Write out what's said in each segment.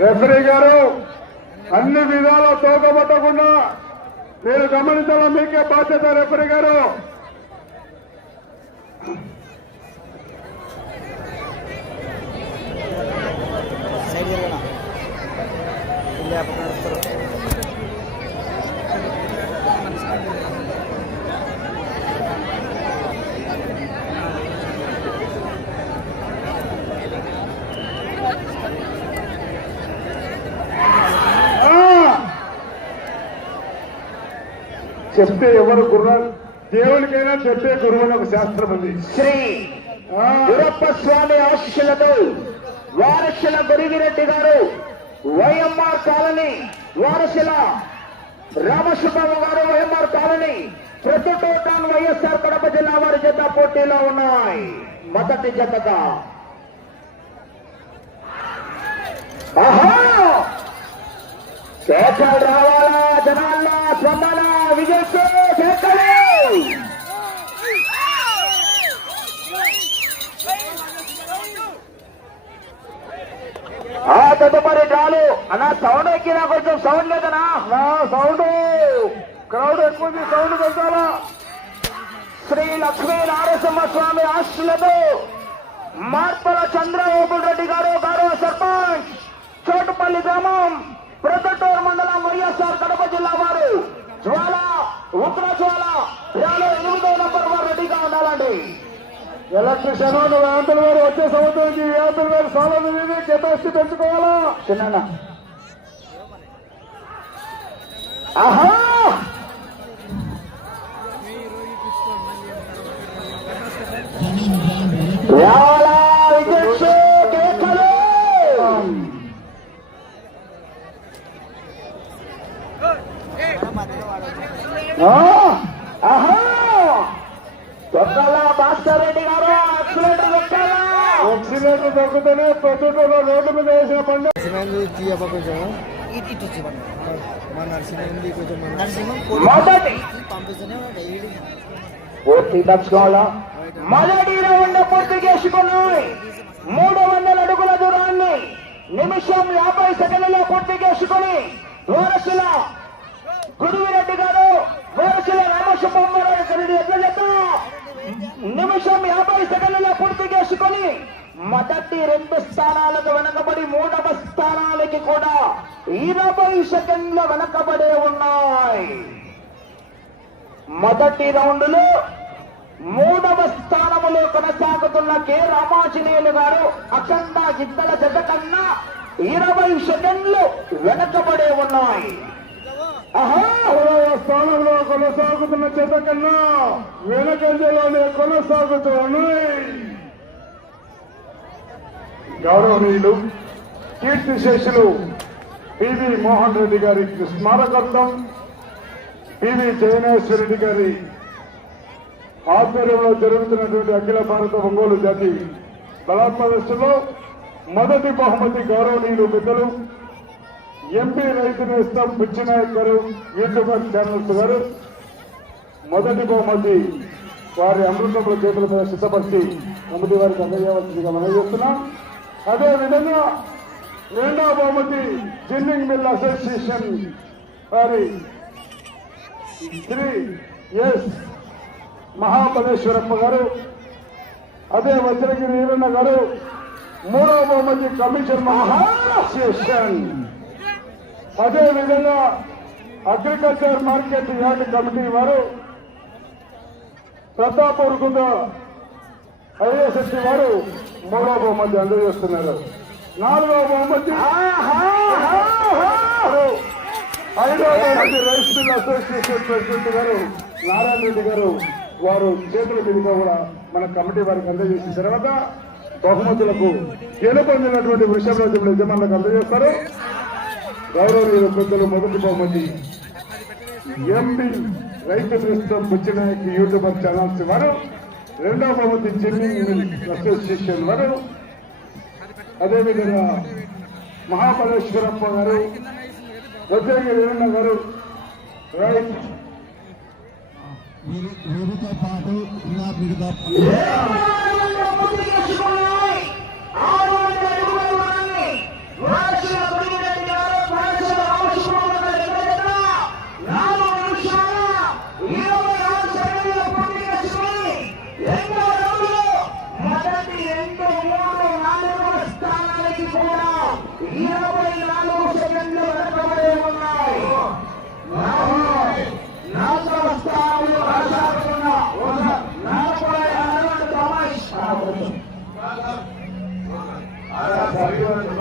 Referee గారు అన్ని విధాల తోకబట్టకుండా మీరు గమనించాలా మీకే బాధ్యత రెఫరీ గారు? లేకపోతే చెప్తే ఎవరు గుర్ర దేవునికైనా చెప్పే గురువు అని ఒక శాస్త్రం ఉంది. శ్రీ గురప్ప స్వామి ఆశీస్సులతో వారసుల గురిగిరెడ్డి గారు YMR colony వారసుల Ramasubbamma garu YMR colony Proddatur YSR Kadapa జిల్లా వారి జత పోటీలో ఉన్నాయి. మొదటి జతగా. ఆహా! కేకలు రావాలా జనాల స్పందన తదుపరి డ్రాలు అన్న సౌండ్ ఎక్కినా కొంచెం సౌండ్ లేదనా సౌండ్ క్రౌడ్ ఎక్కువ సౌండ్ పెంచాలా శ్రీ లక్ష్మీ నారసింహ స్వామి ఆశులతో మార్పల చంద్రబాబు రెడ్డి గారు గారు సర్పంచ్ చోటుపల్లి గ్రామం ప్రొద్దుటూరు మండలం వైఎస్ఆర్ కడప జిల్లా వారు జ్వాల ఉగ్ర జ్వాల ఎనిమిదో నంబర్ వారు రెడీగా ఉండాలండి. ఎలక్ట్రిషన్ నువ్వు యాంపుల్ వేరు వచ్చే సంవత్సరానికి యాంపుల్ వేరు సాలదు ఇది కెపాసిటీ పెంచుకోవాలా? చిన్న ఆహా! రావాలా? గారు ఆక్సిలేటర్ రోడ్డు మీద వేసిన కొంచెం మా నరసింహంది కొంచెం మొదటి. పంపిస్తూనే డైలీ. పూర్తి దర్శకాల మొదటి రౌండ్ పూర్తి చేసుకున్నాయి. మూడు వందల అడుగుల దూరాన్ని నిమిషం యాభై సెకండ్లలో పూర్తి చేసుకుని వారసుల గురువిరెడ్డి గారు వారసుల రామసుబ్రహ్మరావు గారి ఎట్లా నిమిషం యాభై సెకండ్లలో పూర్తి చేసుకొని మొదటి రెండు స్థానాలకు వెనకబడి మూడవ స్థానాలకి కూడా ఇరవై సెకండ్ల వెనకబడే ఉన్నాయి. మొదటి రౌండ్లో మూడవ స్థానములో కొనసాగుతున్న కె. రామాంజనేయులు గారు అఖండ ఇద్దల జత కన్నా ఇరవై సెకండ్లు వెనకబడే ఉన్నాయి. స్థానంలో కొనసాగుతున్న చేత కన్నా వెనకంజలోనే కొనసాగుతూ ఉన్నాయి గౌరవనీయులు కీర్తి శేషులు పివి మోహన్ రెడ్డి గారి స్మారకార్థం పివి జయనేశ్వర రెడ్డి గారి ఆధ్వర్యంలో జరుగుతున్నటువంటి అఖిల భారత ఒంగోలు జాతి బలాత్మదశలో మొదటి బహుమతి గౌరవనీయులు పెద్దలు ఎంపీ రైతు నేస్తం పిచ్చినాయక్ గారు యూట్యూబర్ ఛానల్స్ గారు మొదటి బహుమతి వారి అమృతంలో చేతుల మీద సిద్ధపరిచి కమిటీ వారికి అందజేయవలసిందిగా మనం చేస్తున్నాం. అదే విధంగా రెండవ బహుమతి జిన్నింగ్ మిల్ అసోసియేషన్ వారి శ్రీ ఎస్ మహాబలేశ్వరప్ప గారు అదే వజ్రగిరి ఈరన్న గారు మూడవ బహుమతి కమిషన్ మహా అసోసియేషన్. అదే విధంగా అగ్రికల్చర్ మార్కెట్ యార్డ్ కమిటీ వారు ప్రతాపూర్గుంద ఐఎస్ఎస్సి వారు మూడవ బహుమతి అందజేస్తున్నారు. నాలుగవ బహుమతి ఐదవ బహుమతి రైస్ మిల్ అసోసియేషన్ ప్రెసిడెంట్ గారు నారాయణ రెడ్డి గారు వారు చేతుల మీదుగా కూడా మన కమిటీ వారికి అందజేసిన తర్వాత బహుమతులకు గెలుపొందినటువంటి వృషభరాజు యజమానులకు అందజేస్తారు. గౌరవనీయుల పెద్దలు మొదటి బహుమతి. ఎంపీ రైతు నేస్తం బుచ్చినాయక్ యూట్యూబర్ ఛానల్స్ వారు. రెండవ బహుమతి జిమ్మింగ్ అసోసియేషన్ వారు. అదేవిధంగా మహాబలేశ్వరప్ప గారు వీరన్న గారు రైట్ వీరి- వీరితో పాటు ఇలా మిగతా పూర్తి చేసుకున్నాయి ఇరవై నాలుగు సెకండ్లు వెనకబడి ఉన్నాయి నాలుగవ స్థానంలో కొనసాగుతున్న నలభై అరవై రమేష్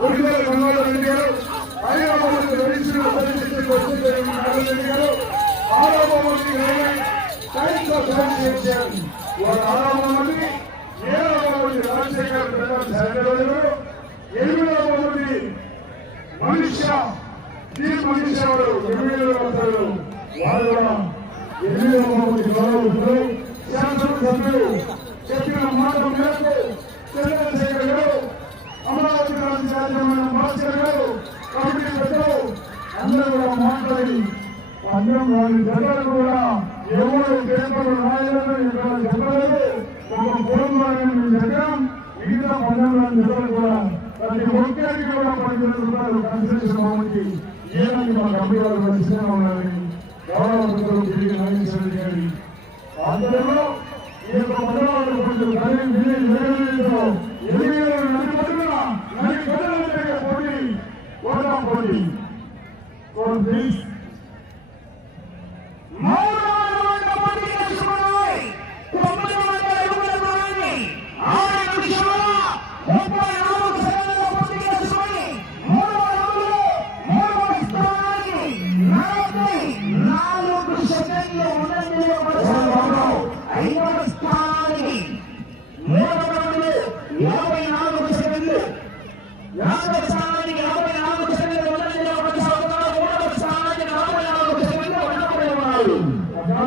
ఉన్నటువంటి సైలెంట్ అన్న వాళ్ళు ఐదవ మంత్రి ఆరవ మంత్రి టైమ్స్ ఆఫ్ అసోసియేషన్ వారు ఆరవ మంత్రి ఏడవ మంత్రి రాజశేఖర్ ఎనిమిదవ మంత్రి ఈ వారు ఎనిమిదవ వారు కూడా ఎనిమిదవ మంత్రి చెప్పిన మాట మేరకు చంద్రశేఖర్ గారు అమరావతి రాజు రాజ్యమైన భాస్కర్ గారు కమిటీ పెద్దలు అందరూ కూడా మాట్లాడి అందరం వారి జగన్ కూడా ఎవరు పేపర్లు రాయాలని ఇక్కడ చెప్పలేదు ఒక ఫోన్ ద్వారా మేము చెప్పాం మిగతా పన్నెండు జగన్ కూడా ప్రతి ఒక్కరికి కూడా పదివేల రూపాయలు కన్సెషన్ అవ్వడానికి ఏదని మా కంపెనీ వాళ్ళు కూడా సిద్ధంగా ఉన్నారని గౌరవ మంత్రులు తిరిగి నాగేశ్వర గారి ఆధ్వర్యంలో ఈ యొక్క పదవాళ్ళు కొంచెం కలిగి విని వేగంతో ఎనిమిది నది పట్టున నది పట్టున పోటీ ఓటా పోటీ ప్లీజ్ మూడు వందల మంది కలుసుకున్నాయి తొమ్మిది వందల అడుగుల దూరాన్ని ఆరు నిమిషాల ముప్పై నాలుగు సెకండ్ల పూర్తి చేసుకొని మూడవ అడుగులో మూడవ స్థానానికి నలభై నాలుగు సెకండ్లు ఉన్నందులో కొనసాగుతున్నాం ఐదవ స్థానానికి మూడవ అడుగులు యాభై నాలుగు సెకండ్లు యాభై స్థానానికి యాభై నాలుగు సెకండ్లు ఉన్నందులో కొనసాగుతున్నారు మూడవ స్థానానికి నలభై నాలుగు సెకండ్లు వెనకబడి ఉన్నారు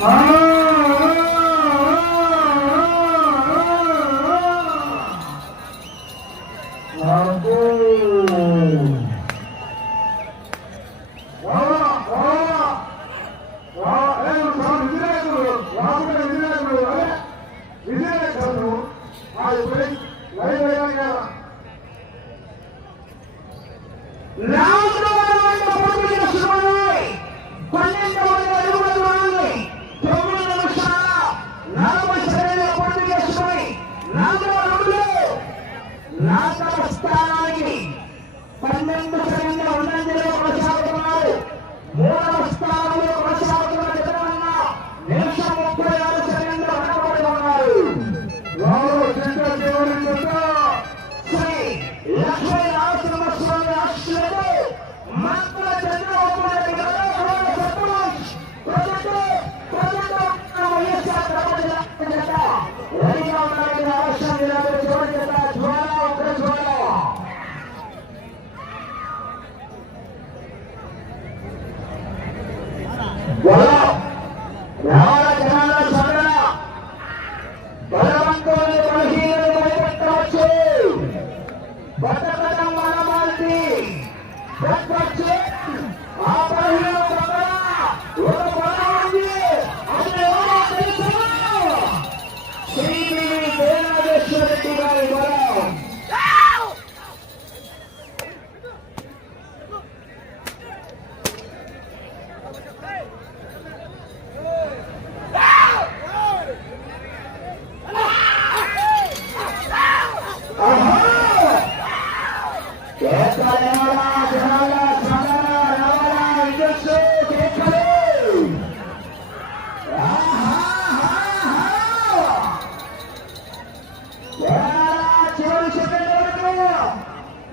Ah! పన్నెండు పన్నెండు ఉన్నందులో భద్రపదం వనమాలి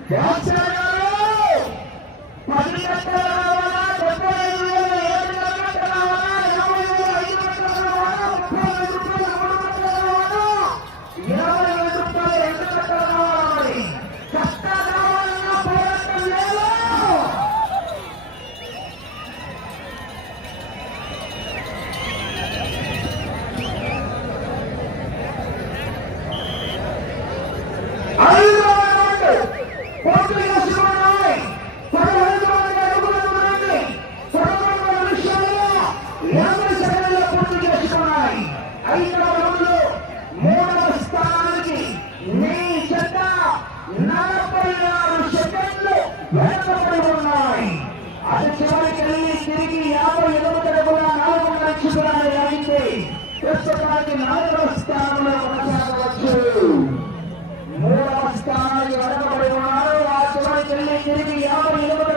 Gotcha! యాభై సెకండ్లో పూర్తి చేసుకున్నాయి. ఐదవ రౌండ్ మూడవ స్థానానికి నీ జత నలభై ఆరు సెకండ్లు వెనకబడి ఉన్నాయి. అది చివరికి వెళ్ళి తిరిగి ఉన్నారు. ఆ తిరిగి యాభై ఎనిమిది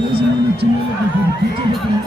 దేశంలో చిన్న కూర్చోబెట్టారు కూర్చోబెట్టారు.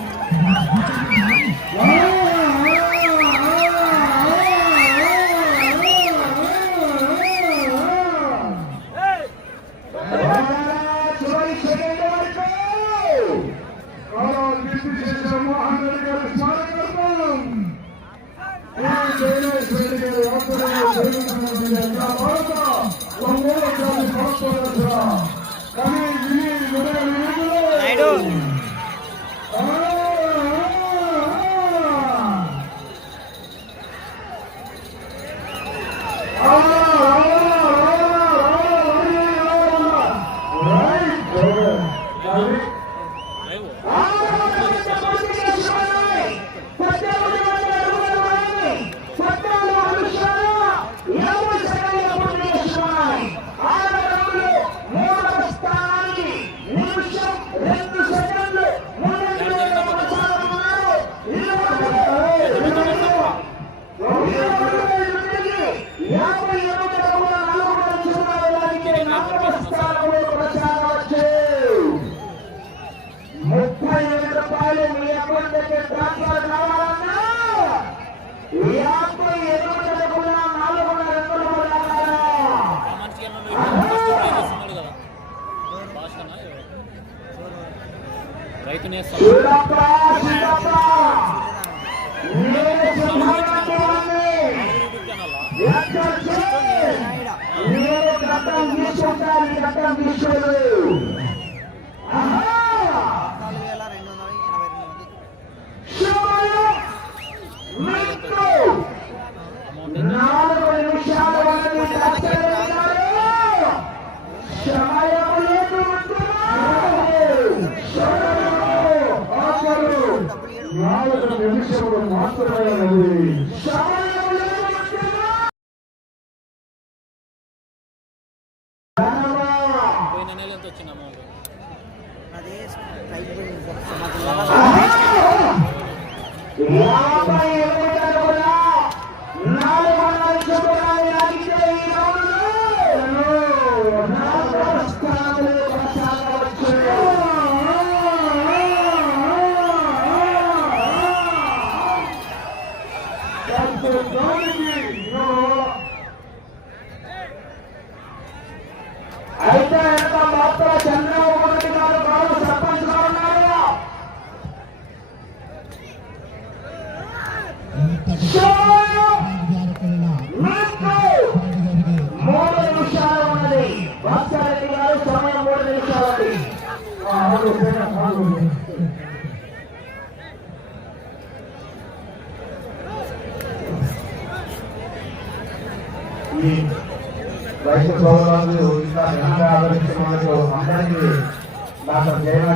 Né, nessa. Pra pra. ನಿರೀಕ್ಷೆ ಮಹತ್ವದ ನಡುವೆ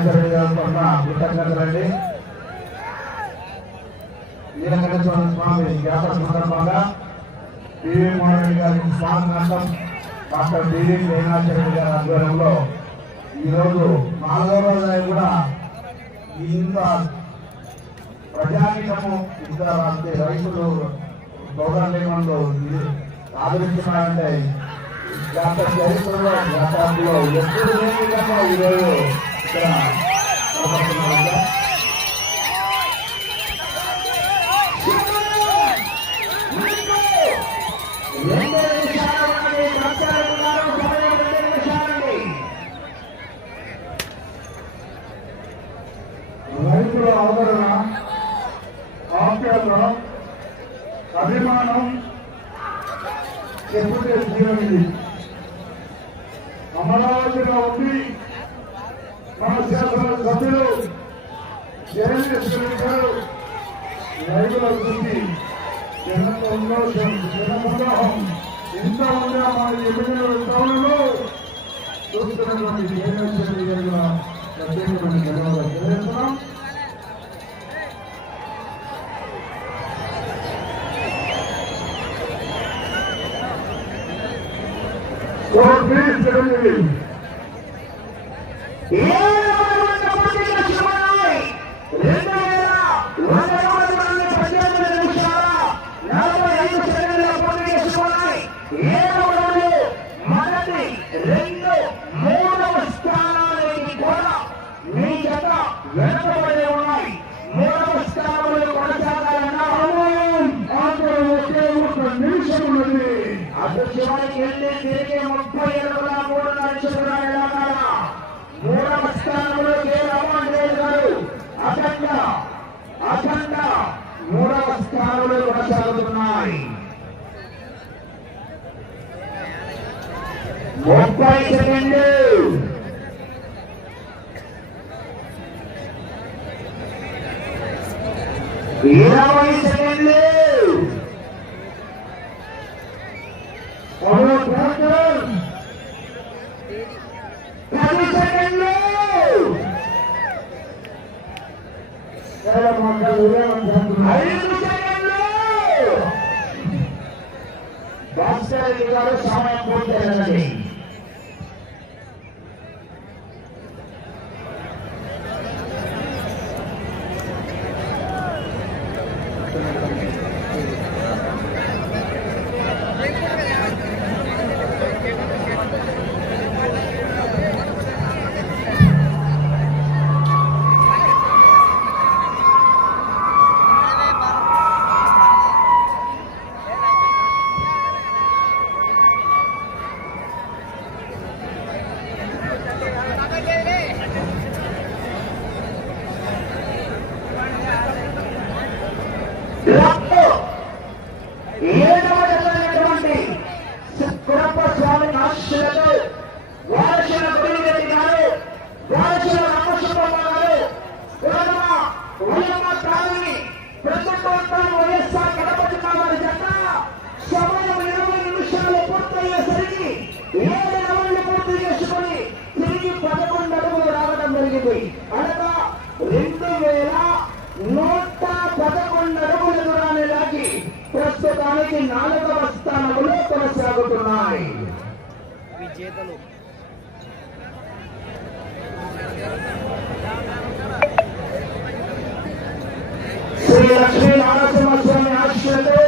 డాక్టర్ గారు తరఫున కృతజ్ఞతలండి వీరకటేశ్వర స్వామి జాతర సందర్భంగా పివి మోహన్ గారి స్వాగతం డాక్టర్ బివి జయనాచార్య గారి ఆధ్వర్యంలో ఈరోజు నాలుగో రోజు కూడా ఇంత ప్రజానికము ఇంత అంటే రైతులు గౌరవలేమంలో ఇది గత చరిత్రలో గతంలో ఎప్పుడు లేని విధంగా ఈరోజు ఇక్కడ రైతుల ఆదరణ ఆప్యాయత అభిమానం ఎప్పుడే జీవనిది అమరావతిగా ఉంది మన శాసన సభ్యులు జగన్మోహన్ గారు రైతుల గురించి జన సంతోషం జన మన టౌన్లో చూస్తున్నటువంటి జగన్మోహన్ గారు ప్రత్యేకమైన ధన్యవాదాలు తెలియజేస్తున్నాం Lord, please, Secretary. ఆఖరు ఒకే ఒక నిమిషం ఉన్నది అదృశ్యమానికి వెళ్ళి తిరిగి ముప్పై ఏడుగుల మూడు నడుచుకున్న ఇలాకాల మూడవ స్థానంలో కె రామాంజనేయులు గారు అఖండ అఖండ మూడవ స్థానంలో కొనసాగుతున్నాయి ముప్పై సెకండ్లు ఇరవై సెకండ్లు ప్రస్తుతానికి నాలుగవ స్థానంలో కొనసాగుతున్నాయి. విజేతలు. శ్రీ లక్ష్మీ నరసింహస్వామి ఆశీస్సులతో